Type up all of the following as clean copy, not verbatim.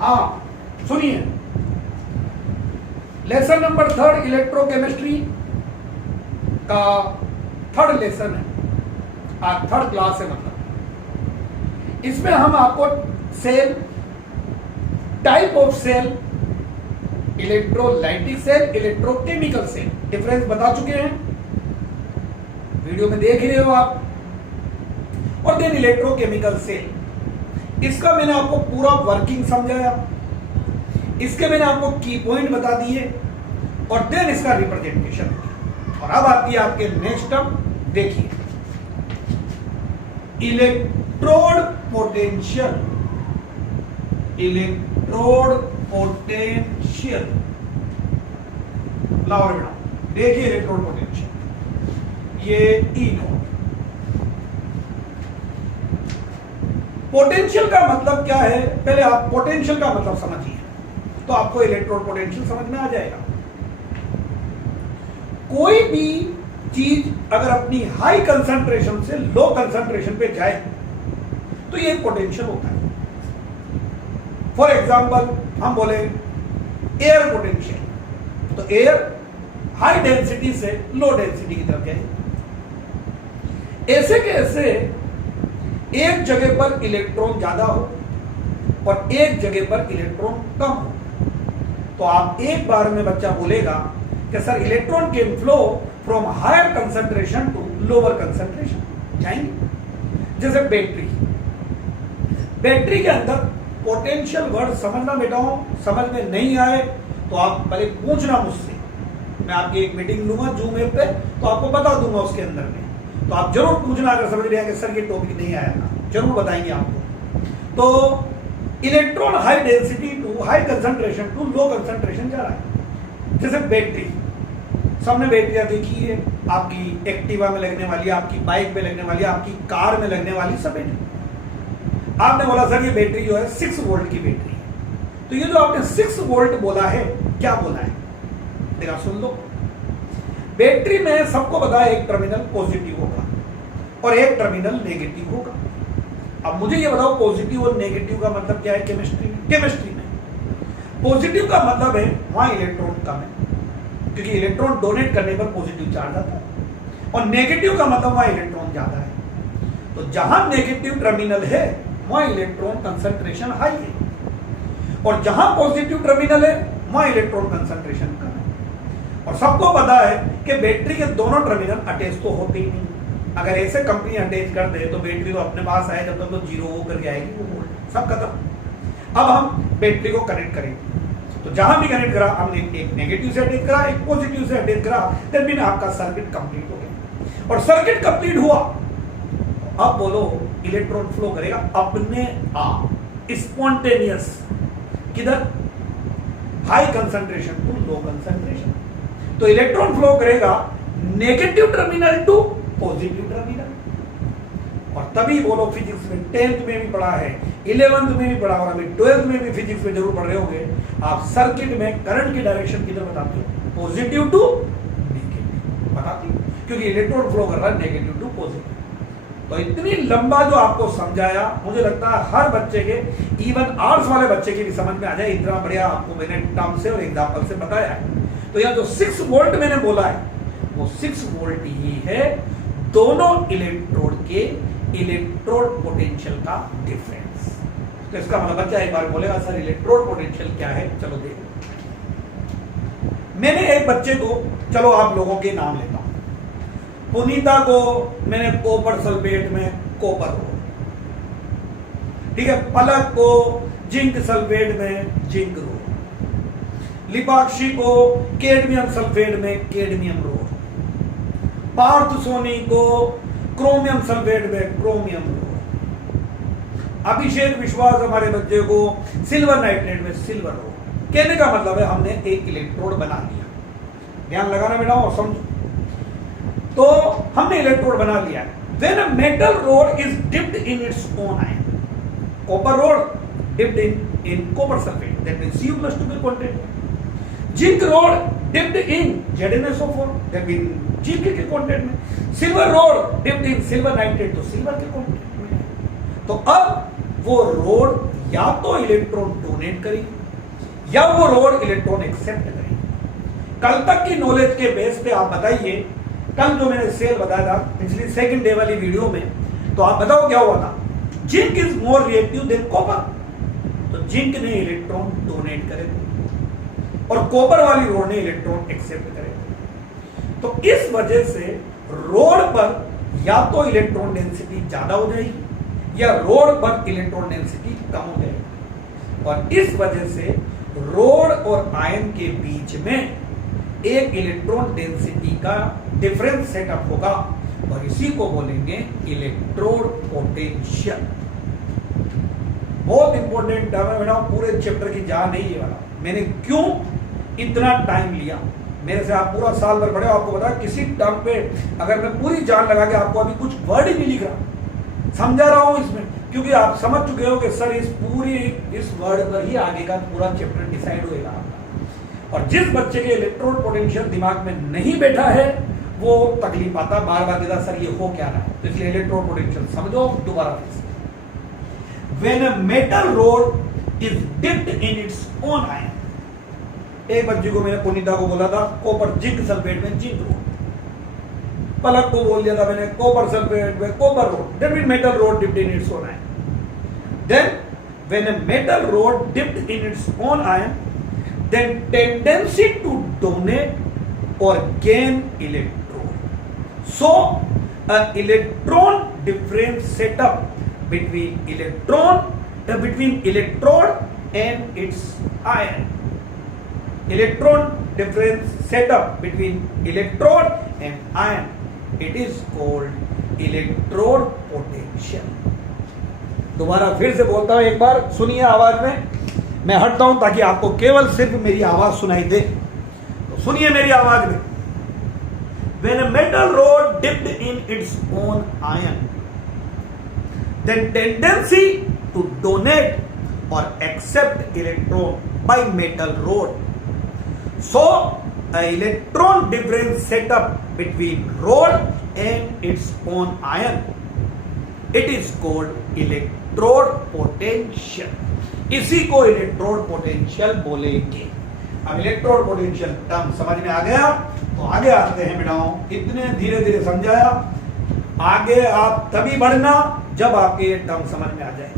हाँ सुनिए, lesson number 3 electrochemistry का 3rd लेसन है, आज 3rd क्लास है। मतलब इसमें हम आपको cell, type of cell, electrolytic cell, electrochemical cell difference बता चुके हैं, वीडियो में देख ही रहे हो आप। और देन इलेक्ट्रोकेमिकल सेल, इसका मैंने आपको पूरा वर्किंग समझाया, इसके मैंने आपको की पॉइंट बता दिए और देन इसका रिप्रेजेंटेशन। और अब आती है आपके नेक्स्ट टर्म, देखिए इलेक्ट्रोड पोटेंशियल, इलेक्ट्रोड पोटेंशियल लाओ बेटा, देखिए इलेक्ट्रोड पोटेंशियल, ये ई नोड। पोटेंशियल का मतलब क्या है, पहले आप पोटेंशियल का मतलब समझिए तो आपको इलेक्ट्रोड पोटेंशियल समझ में आ जाएगा। कोई भी चीज अगर अपनी हाई कंसंट्रेशन से लो कंसंट्रेशन पे जाए तो ये पोटेंशियल होता है। फॉर एग्जांपल हम बोले एयर पोटेंशियल, तो एयर हाई डेंसिटी से लो डेंसिटी की तरफ जाए। ऐसे के ऐसे एक जगह पर इलेक्ट्रॉन ज्यादा हो और एक जगह पर इलेक्ट्रॉन कम हो, तो आप एक बार में बच्चा बोलेगा कि sir electron can flow from higher concentration to lower concentration जाएंगे। जैसे बैटरी, बैटरी के अंदर पोटेंशियल वर्ड समझना बेटा, समझ में नहीं आए तो आप पहले पूछना मुझसे, मैं आपकी एक मीटिंग लूंगा जूम ऐप पे, तो आपको बता दूंगा उसके अंदर में, तो आप जरूर पूछना अगर समझ रहे हैं कि सर ये टॉपिक नहीं आया था, जरूर बताएंगे आपको। तो electron high density to high concentration to low concentration जा रहा है। जैसे बैटरी, सबने बैटरियां देखी है, आपकी एक्टिवा में लगने वाली, आपकी बाइक में लगने वाली, आपकी कार में लगने वाली सब बैटरी। आपने बोला सर ये बैटरी जो है 6 वोल्ट की बैटरी है, तो ये जो आपने 6 वोल्ट बोला है, क्या बोला है देखा, सुन लो। बैटरी में सबको पता है एक टर्मिनल पॉजिटिव होगा और एक टर्मिनल नेगेटिव होगा। अब मुझे ये बताओ पॉजिटिव और नेगेटिव का मतलब क्या है केमिस्ट्री में? केमिस्ट्री में पॉजिटिव का मतलब है वहां इलेक्ट्रॉन कम है, क्योंकि इलेक्ट्रॉन डोनेट करने पर पॉजिटिव चार्ज आता है, और नेगेटिव का मतलब वहां इलेक्ट्रॉन ज्यादा है। तो जहां नेगेटिव टर्मिनल है वहां इलेक्ट्रॉन कंसंट्रेशन हाई है, और जहां पॉजिटिव टर्मिनल है वहां इलेक्ट्रॉन कंसंट्रेशन कम है। और सबको पता है कि बैटरी के दोनों टर्मिनल अटैच तो होते ही नहीं। अगर ऐसे कंपनी अटैच कर दे तो बैटरी तो अपने पास आए, जब तक तो जीरो होकर के आएगी वो वोल्ट सब खत्म। अब हम बैटरी को कनेक्ट करेंगे, तो जहां भी कनेक्ट करा हमने एक नेगेटिव से अटैच करा, एक पॉजिटिव से अटैच करा, देन मीन आपका सर्किट कंप्लीट हो गया। और सर्किट कंप्लीट हुआ, अब बोलो इलेक्ट्रॉन फ्लो करेगा अपने आप, स्पॉन्टेनियस, किधर? High concentration to low concentration. तो इलेक्ट्रॉन फ्लो करेगा negative terminal to positive terminal. और तभी बोलो फिजिक्स में 10th में भी पढ़ा है, 11th में भी पढ़ा, और अभी 12th में भी फिजिक्स में जरूर पढ़ रहे होंगे आप, सर्किट में करंट की डायरेक्शन किधर बताते हो? पॉजिटिव टू नेगेटिव बताती, क्योंकि इलेक्ट्रॉन फ्लो कर रहा है नेगेटिव टू पॉजिटिव। तो इतनी लंबा जो आपको समझाया, मुझे लगता है हर बच्चे के, इवन आर्ट्स वाले बच्चे के भी समझ में आ जाए, इतना बढ़िया आपको मैंने टर्म से और एग्जाम्पल से बताया है। तो यह जो 6 वोल्ट मैंने बोला है वो 6 वोल्ट ही है, दोनों इलेक्ट्रोड के इलेक्ट्रोड पोटेंशियल का डिफरेंस। तो इसका मतलब बच्चा एक बार बोलेगा सर इलेक्ट्रोड पोटेंशियल क्या है? चलो देखो, मैंने एक बच्चे को, चलो आप लोगों के नाम लेता हूं, पुनीता को मैंने कॉपर सल्फेट में कॉपर रो, ठीक है, पलक को जिंक सल्फेट में जिंक रो, लिपाक्षी को कैडमियम सल्फेट में कैडमियम रो, पार्थ सोनी को क्रोमियम सल्फेट में क्रोमियम रो, अभिषेक विश्वास हमारे बच्चे को सिल्वर नाइट्रेट में सिल्वर रो। कहने का मतलब है हमने एक इलेक्ट्रोड बना लिया, ध्यान लगाना बेटा और समझो। तो हमने इलेक्ट्रोड बना लिया। When a metal rod is dipped in its own iron, copper rod dipped in copper sulfate, that means Cu plus 2 content. Zinc rod dipped in ZnSO4, that means zinc के कंटेंट में। Silver road dipped in silver nitrate, तो silver के content में। तो अब वो road या तो इलेक्ट्रॉन डोनेट करेगी या वो रोड इलेक्ट्रॉन एक्सेप्ट करेगी। कल तक की नॉलेज के बेस पे आप बताइए, कल जो मैंने सेल बताया था पिछली सेकंड डे वाली वीडियो में, तो आप बताओ क्या हुआ था? Zinc is more reactive than copper, तो जिंक ने इलेक्ट्रॉन डोनेट करे और कॉपर वाली रोड ने इलेक्ट्रॉन एक्सेप्ट करे। तो इस वजह से रोड पर या तो इलेक्ट्रॉन डेंसिटी ज्यादा हो जाएगी या रोड पर इलेक्ट्रॉन डेंसिटी कम हो जाएगी, और इस वजह से रोड और आयन के बीच में एक इलेक्ट्रॉन डेंसिटी का डिफरेंस सेटअप होगा और इसी को बोलेंगे इलेक्ट्रोड पोटेंशियल। बहुत इंपॉर्टेंट टर्म है बेटा, पूरे चैप्टर की जा नहीं है वाला। मैंने क्यों इतना टाइम लिया? मेरे से आप पूरा साल भर पढ़े, आपको पता किसी टर्म पे अगर मैं पूरी जान लगा के आपको अभी कुछ वर्ड ही नहीं लिख रहा, समझा रहा हूं इसमें, क्योंकि आप समझ चुके हो कि सर इस वर्ड पर ही आगे का पूरा चैप्टर डिसाइड होएगा। और जिस बच्चे के इलेक्ट्रोड पोटेंशियल दिमाग में नहीं बैठा है वो तकलीफ आता, बार बार कहता सर ये हो क्या रहा है। तो इसलिए इलेक्ट्रोड पोटेंशियल समझो दोबारा फिर से। When a metal rod is dipped in its own iron, एक बच्चे को मैंने पुनीता को बोला था कॉपर जिंक सल्फेट में जिंक रोड, पलक को बोल दिया था मैंने कॉपर सल्फेट में copper road, that means metal rod dipped in its own iron. Then when a metal rod dipped in its own iron, then tendency to donate or gain electron. So an electron difference setup between electrode and its ion. Electron difference setup between electrode and ion. It is called electrode potential. दोबारा फिर से बोलता हूं, एक बार सुनिए आवाज में। मैं हटता हूं ताकि आपको केवल सिर्फ मेरी आवाज सुनाई दे, तो सुनिए मेरी आवाज में। When a metal rod dipped in its own iron, then tendency to donate or accept electron by metal rod. So a electron difference setup between rod and its own ion. It is called electrode potential. इसी को electrode potential बोलेंगे। अब electrode potential term समझ में आ गया, तो आगे आते हैं बेटाओं। इतने धीरे धीरे समझाया, आगे आप तभी बढ़ना जब आपके ये टर्म समझ में आ जाए।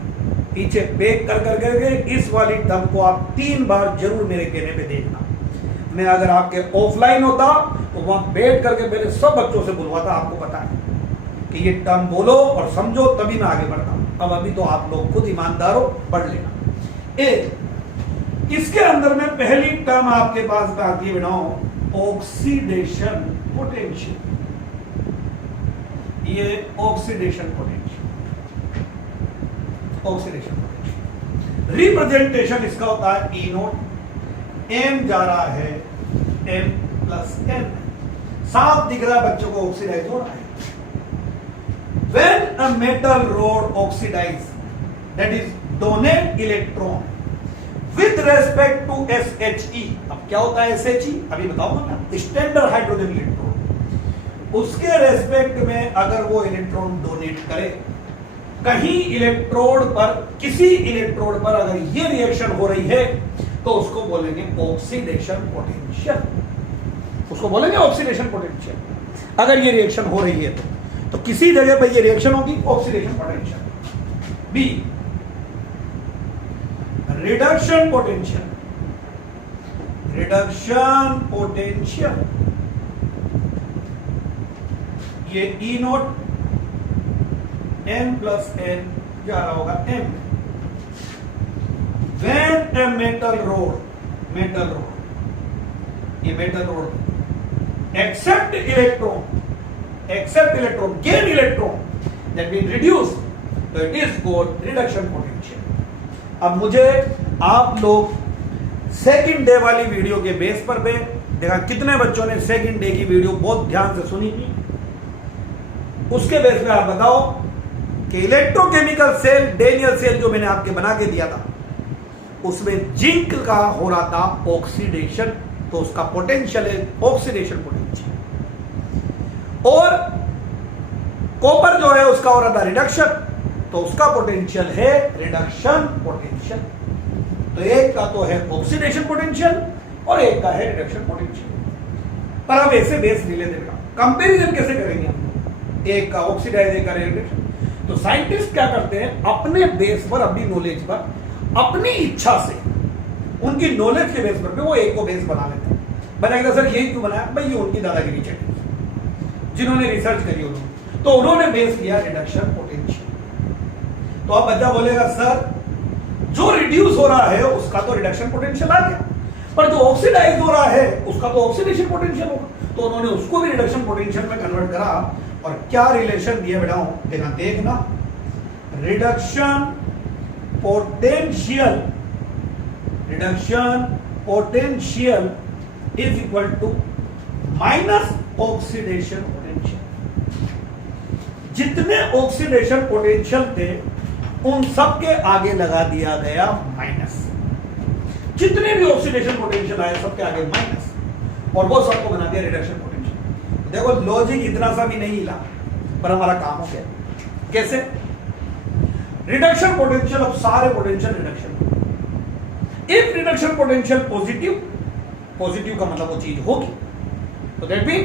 पीछे पेक कर करके इस वाली टर्म को आप 3 बार जरूर मेरे कहने पे देखना। मैं अगर आपके ऑफलाइन होता तो वहां बैठ करके पहले सब बच्चों से बुलवाता, आपको पता है कि ये टर्म बोलो और समझो, तभी मैं आगे बढ़ता हूं। अब अभी तो आप लोग खुद ईमानदार हो, पढ़ लेना। इसके अंदर में पहली टर्म आपके पास में आती है बेटाओ ऑक्सीडेशन पोटेंशियल। ये ऑक्सीडेशन पोटेंशियल, रिप्रेजेंटेशन इसका होता है ई नोट, एम जा रहा है एम प्लस एन, साफ दिख रहा है बच्चों को ऑक्सीडाइज हो रहा है। When a metal rod oxidize, that is donate electron with respect to SHE. अब क्या होता है SHE? अभी बताऊंगा ना, स्टैंडर्ड हाइड्रोजन इलेक्ट्रॉन। उसके रेस्पेक्ट में अगर वो इलेक्ट्रॉन डोनेट करे, कहीं इलेक्ट्रोड पर, किसी इलेक्ट्रोड पर अगर ये रिएक्शन हो रही है तो उसको बोलेंगे ऑक्सीडेशन पोटेंशियल। उसको बोलेंगे ऑक्सीडेशन पोटेंशियल। अगर ये रिएक्शन हो रही है तो किसी जगह पर ये रिएक्शन होगी, oxidation potential. B reduction potential, ये E naught N plus N जा रहा होगा M. When a metal rod, ये metal rod accept electron, gain electron, that means reduce, so it is called reduction potential. अब मुझे आप लोग सेकंड डे वाली वीडियो के बेस पर देखा कितने बच्चों ने सेकंड डे की वीडियो बहुत ध्यान से सुनी थी, उसके बेस पे आप बताओ कि इलेक्ट्रोकेमिकल सेल, डेनियल सेल जो मैंने आपके बना के दिया था, उसमें जिंक का हो रहा था ऑक्सीडेशन, तो उसका पोटेंशियल है ऑक्सीडेशन पोटेंशियल, और कॉपर जो है उसका हो रहा था रिडक्शन, तो उसका पोटेंशियल है रिडक्शन पोटेंशियल। तो एक का तो है ऑक्सीडेशन पोटेंशियल और एक का है रिडक्शन पोटेंशियल। पर अब ऐसे बेस नहीं लेते बेटा, कंपेरिजन कैसे करेंगे हम, एक का ऑक्सीडाइज एक का रिडक्शन। तो साइंटिस्ट क्या करते हैं, अपने बेस पर, अपनी नॉलेज पर, अपनी इच्छा से, उनकी नॉलेज के बेस पर वो एक को बेस बना लेते हैं। बनाएगा सर यही क्यों बनाया, भाई ये उनकी दादागिरी चली, जिन्होंने रिसर्च करी उन्होंने, तो उन्होंने बेस किया रिडक्शन पोटेंशियल। तो अब बच्चा बोलेगा सर जो रिड्यूस हो रहा है उसका तो रिडक्शन पोटेंशियल आ गया, पर जो ऑक्सीडाइज हो रहा है उसका तो ऑक्सीडेशन पोटेंशियल होगा। तो उन्होंने उसको भी रिडक्शन पोटेंशियल में कन्वर्ट करा। और क्या रिलेशन दिया बेटा, देखना reduction potential is equal to minus oxidation potential. जितने ऑक्सीडेशन पोटेंशियल थे उन सब के आगे लगा दिया गया माइनस। जितने भी ऑक्सीडेशन पोटेंशियल आए सबके आगे माइनस, और वो सबको बना दिया रिडक्शन पोटेंशियल। देखो लॉजिक इतना सा भी नहीं हिला, पर हमारा काम हो गया। कैसे? रिडक्शन पोटेंशियल, अब सारे potential reduction. If reduction potential positive, positive का मतलब वो चीज होगी, तो that mean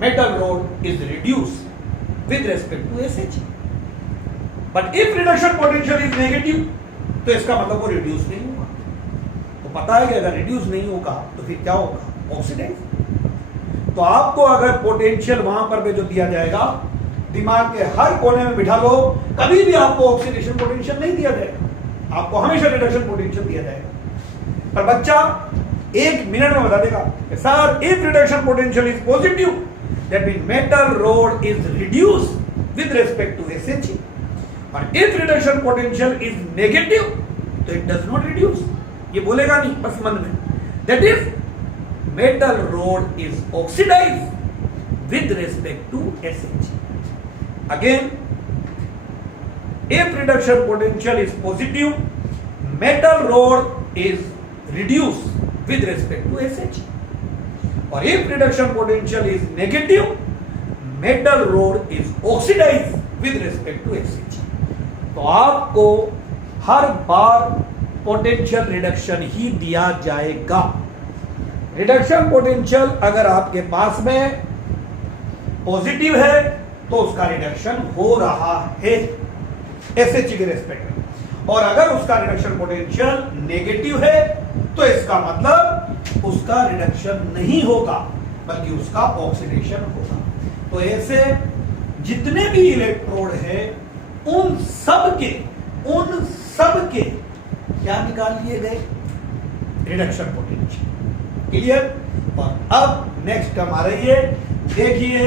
metal rod is reduce with respect to SH. But if reduction potential is negative, तो इसका मतलब वो रिड्यूस नहीं होगा। तो पता है कि अगर रिड्यूस नहीं होगा तो फिर क्या होगा, ऑक्सीडाइज। तो आपको अगर पोटेंशियल वहां पर भी जो दिया जाएगा, दिमाग के हर कोने में बिठा लो, कभी भी आपको ऑक्सीडेशन पोटेंशियल नहीं दिया जाएगा, आपको हमेशा रिडक्शन पोटेंशियल दिया जाएगा। पर बच्चा 1 मिनट में बता देगा कि sir if reduction potential is positive, that mean metal rod is reduce with respect to SH. और if reduction potential is negative, तो इट डज नॉट रिड्यूस। ये बोलेगा नहीं, बस मन में, that is metal rod is oxidize with respect to SH. Again, if reduction potential is positive, metal rod is reduced with respect to SH. Or if reduction potential is negative, metal rod is oxidized with respect to SH. तो आपको हर बार potential reduction ही दिया जाएगा। Reduction potential अगर आपके पास में positive है तो उसका रिडक्शन हो रहा है एसएच के रेस्पेक्ट में, और अगर उसका रिडक्शन पोटेंशियल नेगेटिव है तो इसका मतलब उसका रिडक्शन नहीं होगा बल्कि उसका ऑक्सीडेशन होगा। तो ऐसे जितने भी इलेक्ट्रोड है उन सब के क्या निकाल लिए गए, रिडक्शन पोटेंशियल। क्लियर? और अब नेक्स्ट हमारा ये देखिए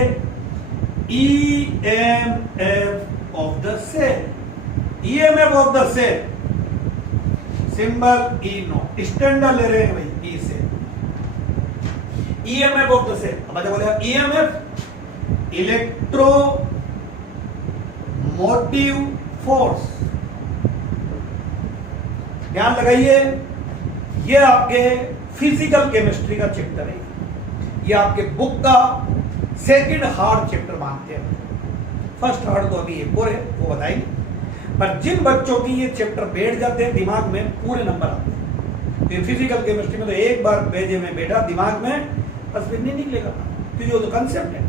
EMF of the cell. EMF of the cell, symbol E naught, standard ले रहे हैं भाई ई से। EMF ऑफ द सेल, अब बोले EMF इलेक्ट्रो मोटिव फोर्स। ध्यान लगाइए, ये आपके फिजिकल केमिस्ट्री का चैप्टर है, ये आपके बुक का सेकंड हार्ड चैप्टर मानते हैं। फर्स्ट हार्ड तो अभी एक और है, वो बताएंगे। पर जिन बच्चों की ये चैप्टर बैठ जाते हैं दिमाग में, पूरे नंबर आते हैं। तो फिजिकल केमिस्ट्री में तो एक बार पेजे में बैठा दिमाग में, बस फिर नहीं निकलेगा, क्योंकि वो तो कंसेप्ट है।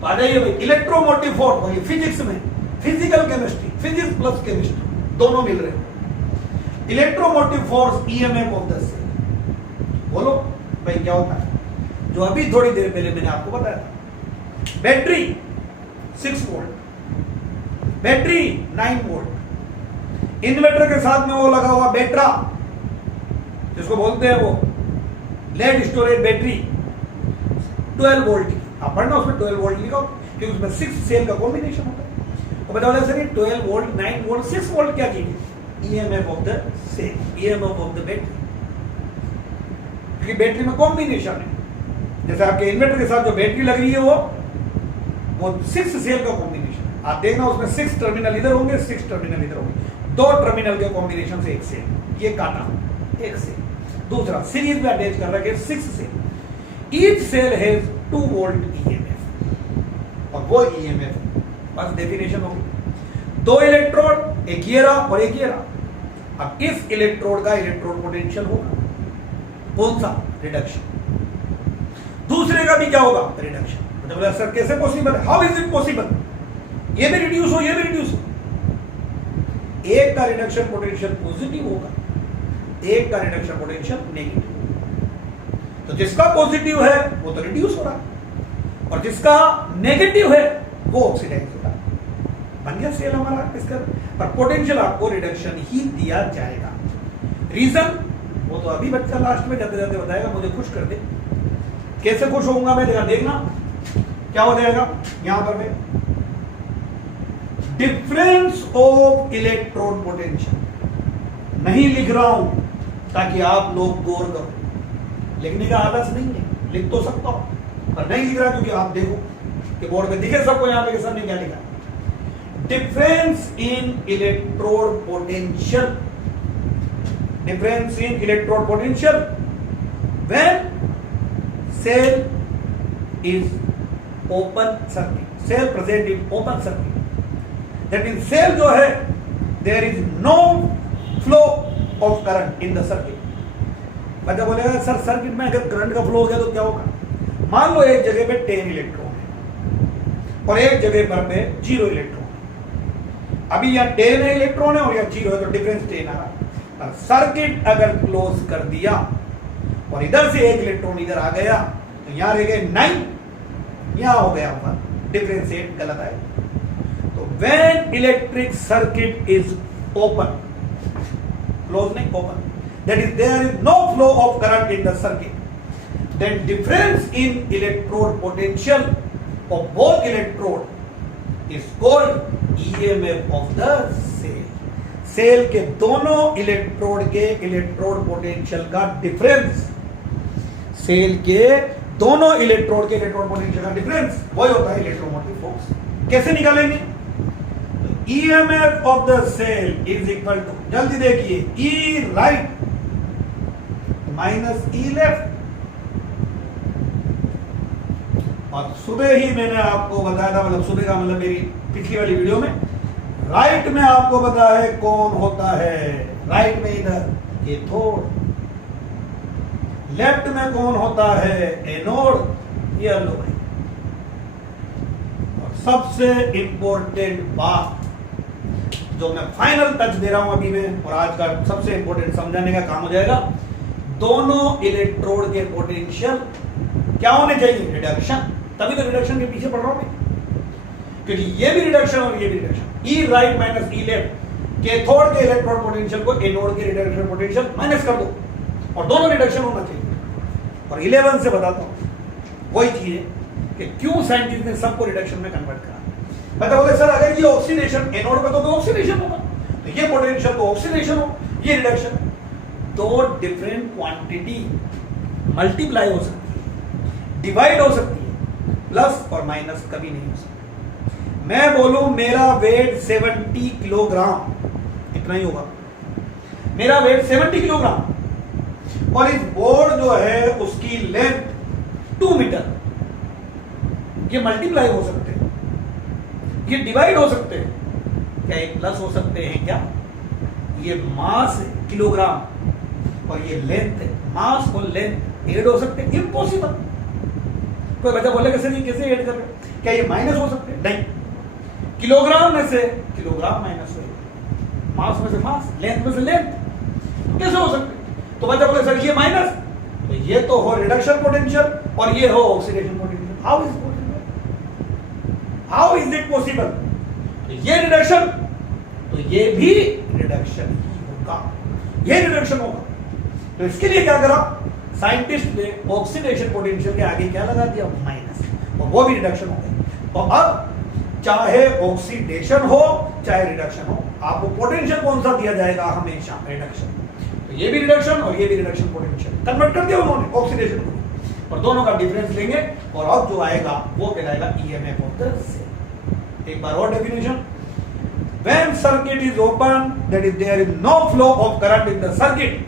तो आ जाइए भाई, इलेक्ट्रोमोटिव फोर्स फिजिक्स में, physical chemistry, physics plus chemistry दोनों मिल रहे हैं। Electromotive force EMF of the cell. बोलो भाई क्या होता है, जो अभी थोड़ी देर पहले मैंने आपको बताया था। Battery 6 volt, battery 9 volt, inverter के साथ में वो लगा हुआ बैटरा, जिसको बोलते हैं वो लेड स्टोरेज बैटरी 12 वोल्ट की। आप पढ़ना उसमें 12 वोल्ट लिखा, क्योंकि उसमें 6 सेल का कॉम्बिनेशन होता है। तो बताओ सर 12 वोल्ट, 9 वोल्ट, 6 वोल्ट क्या चीज है? EMF of the cell, EMF of the battery. क्योंकि बैटरी में कॉम्बिनेशन है, जैसे आपके इन्वर्टर के साथ जो बैटरी लग रही है वो 6 सेल का कॉम्बिनेशन। आप देखना उसमें 6 टर्मिनल इधर होंगे, 6 टर्मिनल इधर होंगे, 2 टर्मिनल के कॉम्बिनेशन से एक सेल, ये काटा एक सेल, दूसरा सीरीज में अटैच कर रखे 6 cell. Each cell has 2 volt EMF, और वो EMF बस डेफिनेशन होगी। दो इलेक्ट्रोड, एक ये रहा और एक ये रहा। अब इस इलेक्ट्रोड का इलेक्ट्रोड पोटेंशियल होगा कौन सा? रिडक्शन। दूसरे का भी क्या होगा? रिडक्शन। मतलब सर कैसे पॉसिबल है? How is it possible? ये भी रिड्यूस हो, ये भी रिड्यूस हो। एक का रिडक्शन पोटेंशियल पॉजिटिव होगा, एक का रिडक्शन पोटेंशियल नेगेटिव। तो जिसका पॉजिटिव है वो तो रिड्यूस हो रहा है और जिसका नेगेटिव है वो ऑक्सीडाइज हो रहा है। बन गया सेल हमारा इसका। पर पोटेंशियल आपको रिडक्शन ही दिया जाएगा। रीजन वो तो अभी बच्चा लास्ट में जाते जाते बताएगा, मुझे खुश कर दे। कैसे खुश होऊंगा मैं? देखना क्या हो जाएगा यहां पर मैं डिफरेंस ऑफ इलेक्ट्रोड पोटेंशियल नहीं लिख रहा हूं ताकि आप लोग गौर करो। लिखने का आदत नहीं है, लिख तो सकता हूं पर नहीं लिख रहा क्योंकि आप देखो कि बोर्ड में दिखे सबको यहां पे कि सर ने क्या लिखा। Difference in electrode potential, difference in electrode potential when cell is open circuit, cell present in open circuit, that means cell जो है there is no flow of current in the circuit। बच्चा बोलेगा sir circuit में अगर current का flow हो गया तो क्या होगा? मान लो एक जगह पे 10 इलेक्ट्रॉन है और एक जगह पर पे 0 इलेक्ट्रॉन है। अभी यहाँ 10 है इलेक्ट्रॉन है और यहाँ 0 है तो डिफरेंस 10 आ रहा है। सर्किट अगर क्लोज कर दिया और इधर से एक इलेक्ट्रॉन इधर आ गया तो यहां रह गए 9, यहां हो गया 1, डिफरेंस 8 गलत आएगा। तो when electric circuit is open, close नहीं open, that is there is no flow of current in the circuit, then difference in electrode potential of both electrode is called EMF of the cell. Cell के दोनों electrode के electrode potential का difference, cell के दोनों electrode के electrode potential का difference वही होता है इलेक्ट्रोमोटिव फोर्स। कैसे निकालेंगे? EMF of the cell is equal to, जल्दी देखिए, E right minus E left. और सुबह ही मैंने आपको बताया था, मतलब सुबह का मतलब मेरी पिछली वाली वीडियो में, राइट में आपको पता है कौन होता है? राइट में इधर कैथोड, लेफ्ट में कौन होता है? एनोड। ये लो भाई। और सबसे इंपॉर्टेंट बात जो मैं फाइनल टच दे रहा हूं अभी में, और आज का सबसे इंपॉर्टेंट समझाने का काम हो जाएगा, दोनों इलेक्ट्रोड के पोटेंशियल क्या होने चाहिए? रिडक्शन। तभी तो रिडक्शन के पीछे पड़ रहा हूं मैं, क्योंकि ये भी रिडक्शन और ये भी रिडक्शन। ई right minus E left, cathode के इलेक्ट्रोड पोटेंशियल को एनोड के रिडक्शन पोटेंशियल माइनस कर दो और दोनों रिडक्शन होना चाहिए। और 11 से बताता हूं वही चीज है कि क्यों साइंटिस्ट ने सबको रिडक्शन में कन्वर्ट करा। मतलब बोले सर अगर ये ऑक्सीडेशन एनोड में तो ऑक्सीडेशन होगा, तो ये पोटेंशियल तो ऑक्सीडेशन हो, ये रिडक्शन। दो डिफरेंट क्वांटिटी मल्टीप्लाई हो सकती है, डिवाइड हो सकती है, प्लस और माइनस कभी नहीं हो सकती। मैं बोलूं मेरा वेट 70 किलोग्राम, इतना ही होगा मेरा वेट 70 किलोग्राम, और इस बोर्ड जो है उसकी लेंथ 2 मीटर। ये मल्टीप्लाई हो सकते हैं, ये डिवाइड हो सकते हैं, क्या ये प्लस हो सकते हैं? क्या ये मास किलोग्राम और ये लेंथ है, मास और लेंथ ऐड हो सकते हैं? इम्पॉसिबल। कोई बच्चा बोलेगा सर ये कैसे ऐड कर रहे हैं? क्या ये माइनस हो सकते हैं? नहीं। किलोग्राम में से किलोग्राम माइनस हो, मास में से मास, लेंथ में से लेंथ, कैसे हो सकते? तो बच्चा बोले सर ये माइनस, तो ये तो हो रिडक्शन पोटेंशियल और ये हो oxidation potential. How is possible? How is it possible? ये रिडक्शन तो ये भी रिडक्शन ही होगा, ये रिडक्शन होगा। तो इसके लिए क्या करा साइंटिस्ट ने? ऑक्सीडेशन पोटेंशियल के आगे क्या लगा दिया? माइनस, और वो भी रिडक्शन हो गई। तो अब चाहे ऑक्सीडेशन हो चाहे रिडक्शन हो, आपको पोटेंशियल कौन सा दिया जाएगा? हमेशा रिडक्शन। तो ये भी रिडक्शन और ये भी रिडक्शन पोटेंशियल कन्वर्ट कर दिया उन्होंने ऑक्सीडेशन को, और दोनों का डिफरेंस लेंगे और अब जो आएगा वो कहलाएगा ईएमएफ ऑफ द सेल। एक बार और definition, when circuit is open, that is there is no flow of current in the circuit,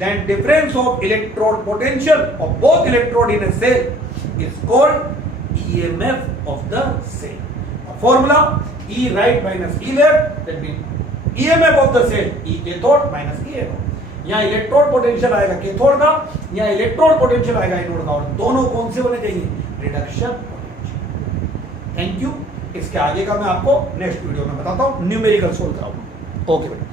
then difference of electrode potential of both electrode in a cell is called EMF of the cell. Formula E right minus E left, that means EMF of the cell E cathode minus E anode। यहाँ electrode potential आएगा cathode का, यहाँ electrode potential आएगा anode का, और दोनों कौन से बने चाहिए, रिडक्शन पोटेंशियल। Thank you. इसके आगे का मैं आपको नेक्स्ट वीडियो में बताता हूँ, न्यूमेरिकल सोल्व कराऊंगा। ओके बेटा।